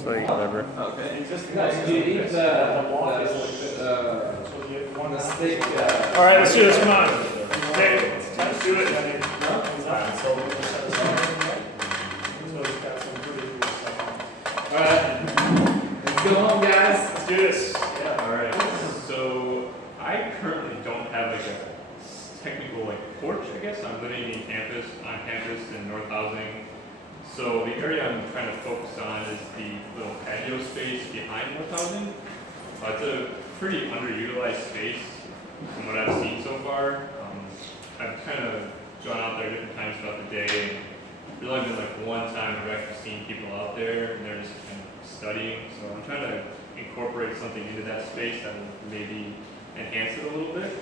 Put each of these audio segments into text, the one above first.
It's like whatever. Okay. Guys, do you need the stick? All right, let's do this. Come on. Okay, let's do it. All right, let's go home, guys. Let's do this. Yeah. All right. So I currently don't have like a technical like porch. I guess I'm living on campus in North Housing. So the area I'm trying to focus on is the little patio space behind North Housing. It's a pretty underutilized space from what I've seen so far. I've kind of gone out there different times throughout the day, and there's only been like one time I've actually seen people out there, and they're just kind of studying. So I'm trying to incorporate something into that space that will maybe enhance it a little bit.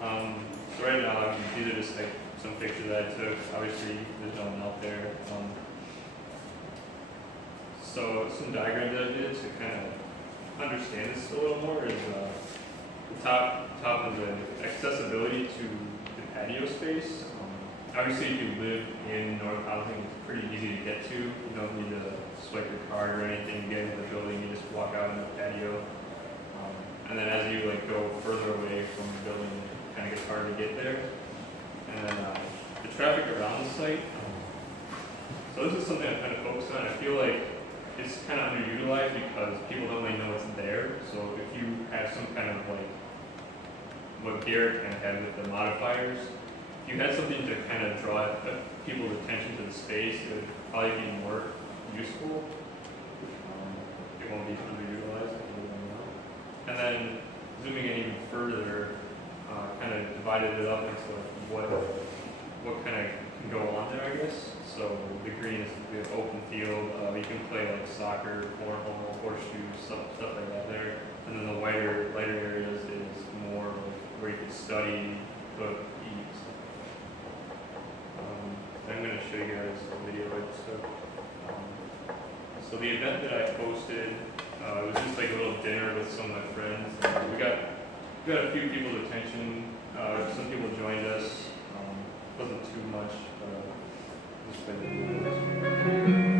So right now, these are just like some pictures that I took. Obviously, there's no one out there. So some diagrams that I did to kind of understand this a little more is the top of the accessibility to the patio space. Obviously, if you live in North Housing, it's pretty easy to get to. You don't need to swipe your card or anything to get into the building. You just walk out in the patio. And then as you like go further away from the building, it kind of gets harder to get there. And then the traffic around the site. So this is something I'm kind of focused on. I feel like it's kind of underutilized because people don't really know it's there. So if you have some kind of like what Garrett kind of had with the modifiers, if you had something to kind of draw people's attention to the space, it would probably be more useful. It won't be underutilized. And then zooming in even further, kind of divided it up into like what kind of can go on there, I guess. So the green is the open field. You can play like soccer, cornhole, horseshoes, stuff like that there. And then the lighter areas is more where you can study, cook, eat. I'm going to show you guys a video of it. So the event that I posted, it was just like a little dinner with some of my friends. We got a few people's attention. Some people joined us. Wasn't too much. Just play the videos.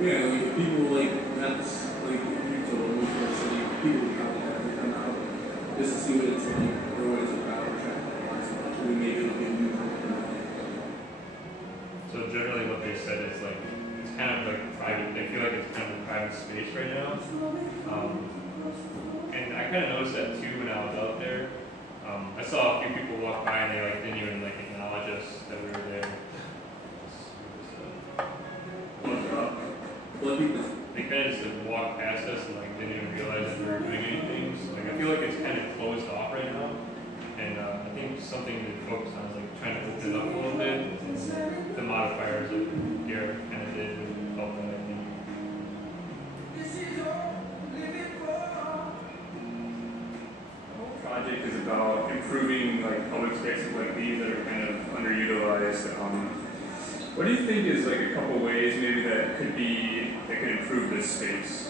Yeah, like people like that's like you told me personally, people probably have to come out just to see what it's like or what it's about, actually maybe it'll be new. So generally what they said is like it's kind of like private. They feel like it's kind of a private space right now. And I kind of noticed that too when I was out there. I saw a few people walk by and they like didn't even like acknowledge us that we were there. They kind of just like walked past us and like didn't even realize that we were doing anything. So like I feel like it's kind of closed off right now, and I think something to focus on is like trying to open it up a little bit. The modifiers that Garrett kind of did help them, I think. The whole project is about improving like public spaces like these that are kind of underutilized. What do you think is like a couple ways maybe that could improve this space?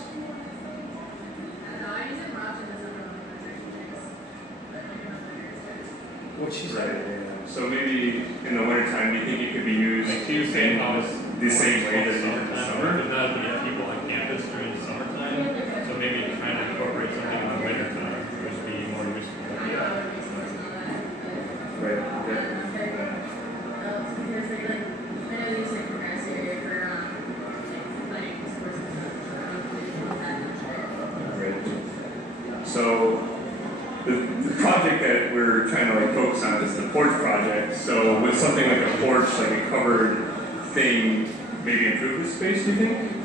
What she said. Right. So maybe in the wintertime, do you think it could be used Like you saying how it's the same way that in the summer? There's not as many people on campus during the summertime, so maybe trying to incorporate something in the winter So the project that we're trying to like focus on is the porch project. So with something like a porch, like a covered thing, maybe improve the space, do you think?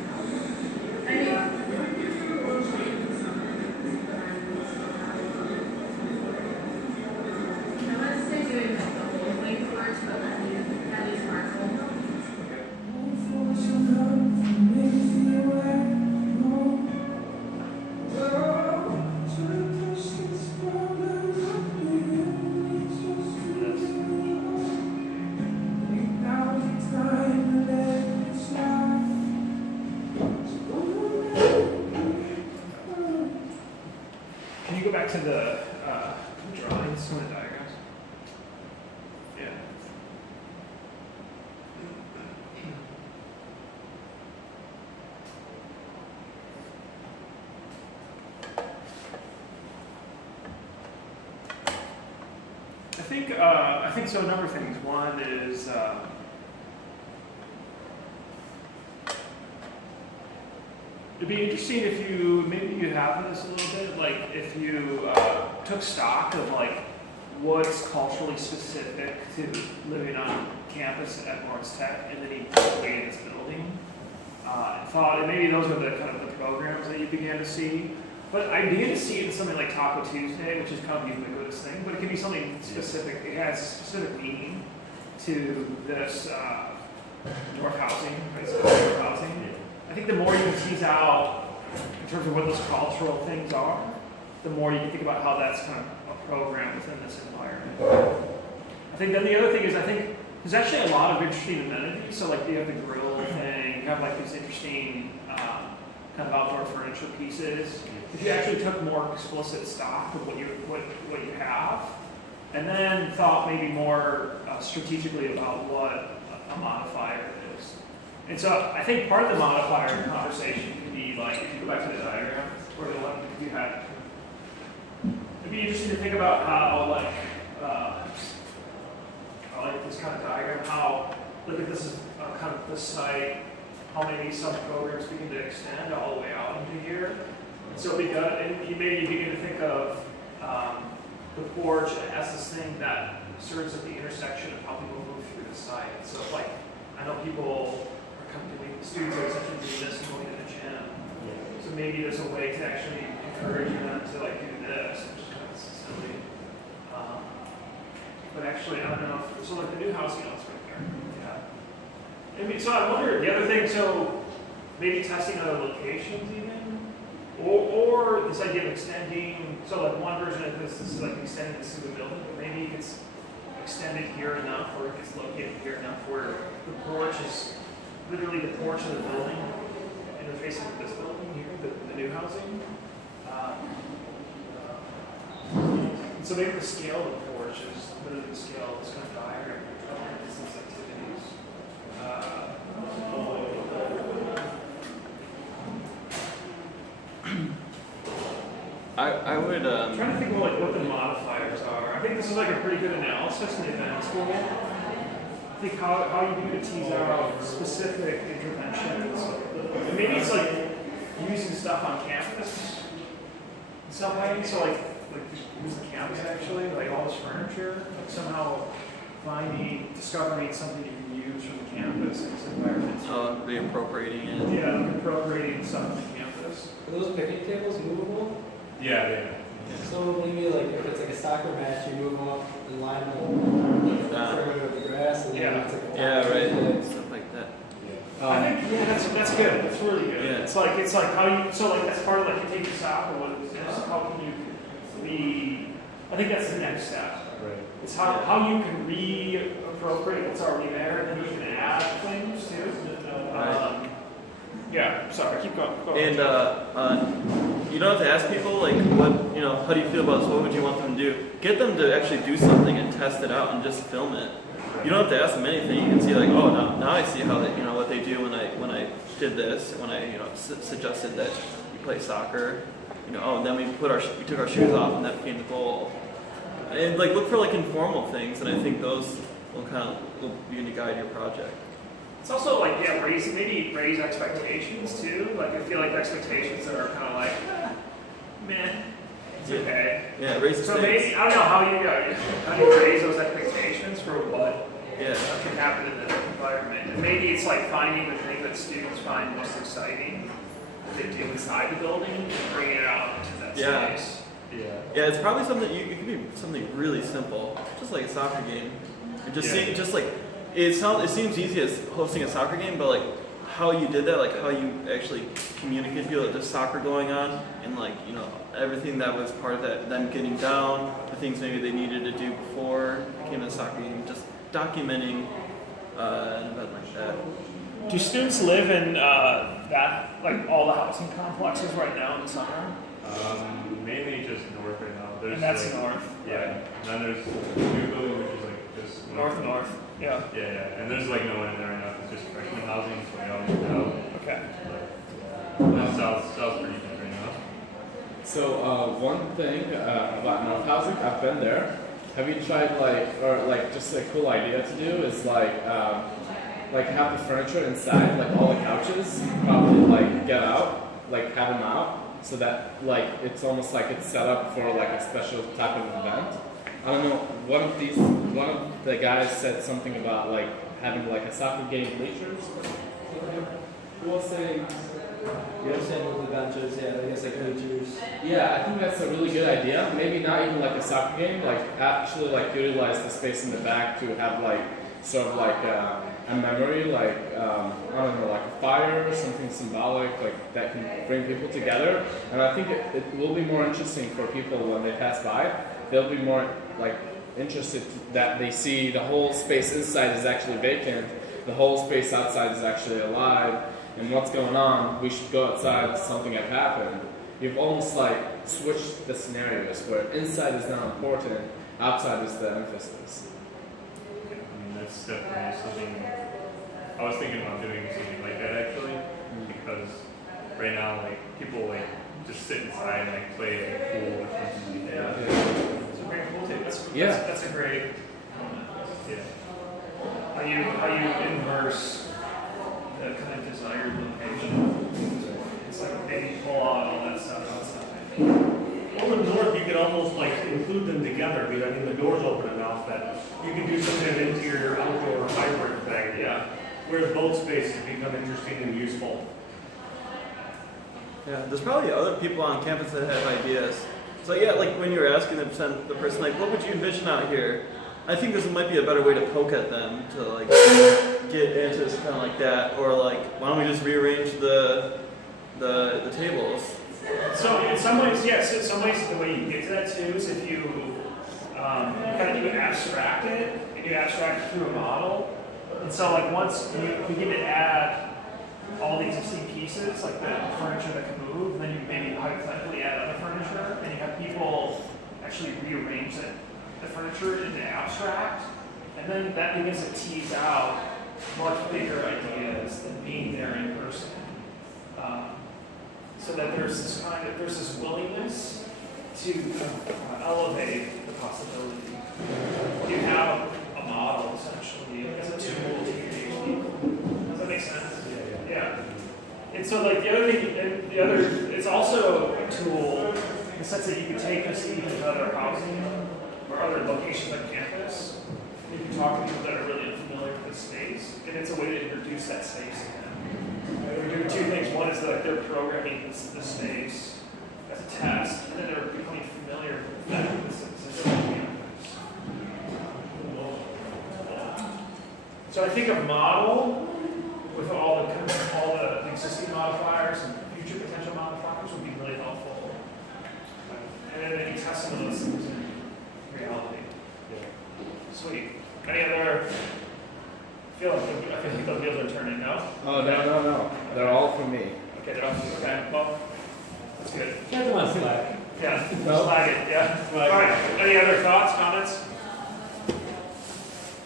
Can you go back to the drawings, some of the diagrams? Yeah. I think so. A number of things. One is it'd be interesting if maybe you have this a little bit, like if you took stock of like what's culturally specific to living on campus at Lawrence Tech, and then you created this building. And thought, and maybe those are the kind of the programs that you began to see. But I began to see it in something like Taco Tuesday, which is kind of a ubiquitous thing, but it can be something specific. It has a specific meaning to this North housing, right? So North housing. I think the more you can tease out in terms of what those cultural things are, the more you can think about how that's kind of a program within this environment. I think then the other thing is, I think there's actually a lot of interesting amenities. So like you have the grill thing, you have like these interesting kind of outdoor furniture pieces. If you actually took more explicit stock of what you have, and then thought maybe more strategically about what a modifier is. And so I think part of the modifier conversation could be like, if you go back to the diagram, or the one you had, it'd be interesting to think about how like this kind of diagram, how, look at this is kind of the site, how maybe some programs begin to extend all the way out into here. And so and you maybe begin to think of the porch as this thing that serves at the intersection of how people move through the site. So like, I know people are coming to me, students are essentially doing this and going to the gym. So maybe there's a way to actually encourage them to like do this, which is kind of silly. But actually, I don't know if, so like the new housing else right there. Yeah. I mean, so I wonder, the other thing, so maybe testing other locations even, or this idea of extending, so like one version of this is like extending this to the building, but maybe it gets extended here enough, or it gets located here enough where the porch is literally the porch of the building, interfacing with this building here, the new housing. So maybe the scale of the porch is literally the scale of this kind of diagram of business activities. I would. I'm trying to think of like what the modifiers are. I think this is like a pretty good analysis in the events tool. I think how you do to tease out specific interventions. And maybe it's like using stuff on campus in some way. So like using campus actually, like all this furniture, like somehow discovering something you can use from the campus in this environment. Reappropriating it. Yeah, like appropriating stuff on the campus. Are those picnic tables movable? Yeah. So maybe like if it's like a soccer match, you move them up and line them like further with the grass, and then it's like a right. Stuff like that. I think that's good. That's really good. Yeah. It's like how you that's part of like you take stock of what it is. How can you I think that's the next step. Right. It's how you can reappropriate what's already there, and then you can add things too. Yeah. Sorry. Keep going. And you don't have to ask people like how do you feel about this? What would you want them to do? Get them to actually do something and test it out and just film it. You don't have to ask them anything. You can see like, oh, now I see how what they do when I did this, when I suggested that you play soccer. And then we took our shoes off, and that became the goal. And like look for like informal things, and I think those will begin to guide your project. It's also like raise expectations too. Like I feel like expectations that are kind of like, man. Yeah, raise the So stakes. maybe, I don't know how you raise those expectations for what Yeah. can happen in the environment. And maybe it's like finding the thing that students find most exciting that they do inside the building and bringing it out into that Yeah. space. Yeah. Yeah, it's probably something it could be something really simple, just like a soccer game. And just Yeah. just like it seems easy as hosting a soccer game, but like how you did that, like how you actually communicate to people that there's soccer going on, and like everything that was part of that, them getting down, the things maybe they needed to do before it came to the soccer game, just documenting an event like that. Do students live in that, like all the housing complexes right now in the summer? Mainly just north right now. There's And that's like, north. Yeah. And then there's the new building, which is like just North. Yeah. Yeah, yeah. And there's like no one in there right now. It's just freshman housing, so we all moved out. Okay. But South's pretty good right now. So one thing about North Housing, I've been there. Have you tried just a cool idea to do is like have the furniture inside, like all the couches, probably like get out, like have them out, so that like it's almost like it's set up for like a special type of event. I don't know. One of the guys said something about like having like a soccer game bleachers. Who was saying? You're saying with the benches, yeah, I guess like bleachers. Yeah, I think that's a really good idea. Maybe not even like a soccer game, like actually like utilize the space in the back to have like sort of like a memory, like I don't know, like a fire, something symbolic, like that can bring people together. And I think it will be more interesting for people when they pass by. They'll be more like interested that they see the whole space inside is actually vacant, the whole space outside is actually alive, and what's going on. We should go outside. Something has happened. You've almost like switched the scenarios where inside is now important, outside is the emphasis. I mean, that's definitely something I was thinking about doing something like that actually, because right now like people like just sit inside and like play like pool or something like that. It's a great pool table. That's a great comment. Yeah. How you inverse the kind of desired location. It's like maybe pull out all that stuff outside. Over north, you could almost like include them together, because I mean the door's open enough that you can do some kind of interior outdoor hybrid thing. Yeah. Where both spaces become interesting and useful. Yeah, there's probably other people on campus that have ideas. So yeah, like when you were asking the person like, what would you envision out here? I think this might be a better way to poke at them to like get into something like that, or like why don't we just rearrange the tables? So in some ways, yes. In some ways, the way you get to that too is if you kind of you abstract it, and you abstract it through a model. And so like once you begin to add all the existing pieces, like the furniture that can move, and then you maybe hypothetically add other furniture, and you have people actually rearrange the furniture in the abstract, and then that begins to tease out much bigger ideas than being there in person. So that there's this willingness to elevate the possibility. You have a model essentially as a tool to engage people. Does that make sense? Yeah. And so like it's also a tool in the sense that you can take this even to other housing or other locations on campus. You can talk to people that are really unfamiliar with the space, and it's a way to introduce that space to them. They're doing two things. One is that they're programming the space as a test, and then they're becoming familiar with that this campus. So I think a model with all the existing modifiers and future potential modifiers would be really helpful. And then you test some of those things in reality. Sweet. Any other? I feel like the wheels are turning now. Oh no! They're all for me. Okay, they're off. Okay, well, that's good. Get them on Slack. Yeah, No. flag it. Yeah. All right. Any other thoughts, comments?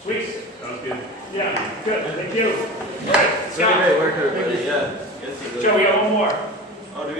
Sweet. Sounds good. Yeah. Good. Thank you. All right. Very Scott. great work, everybody. Yeah. Joe, we got one more. Oh, do we?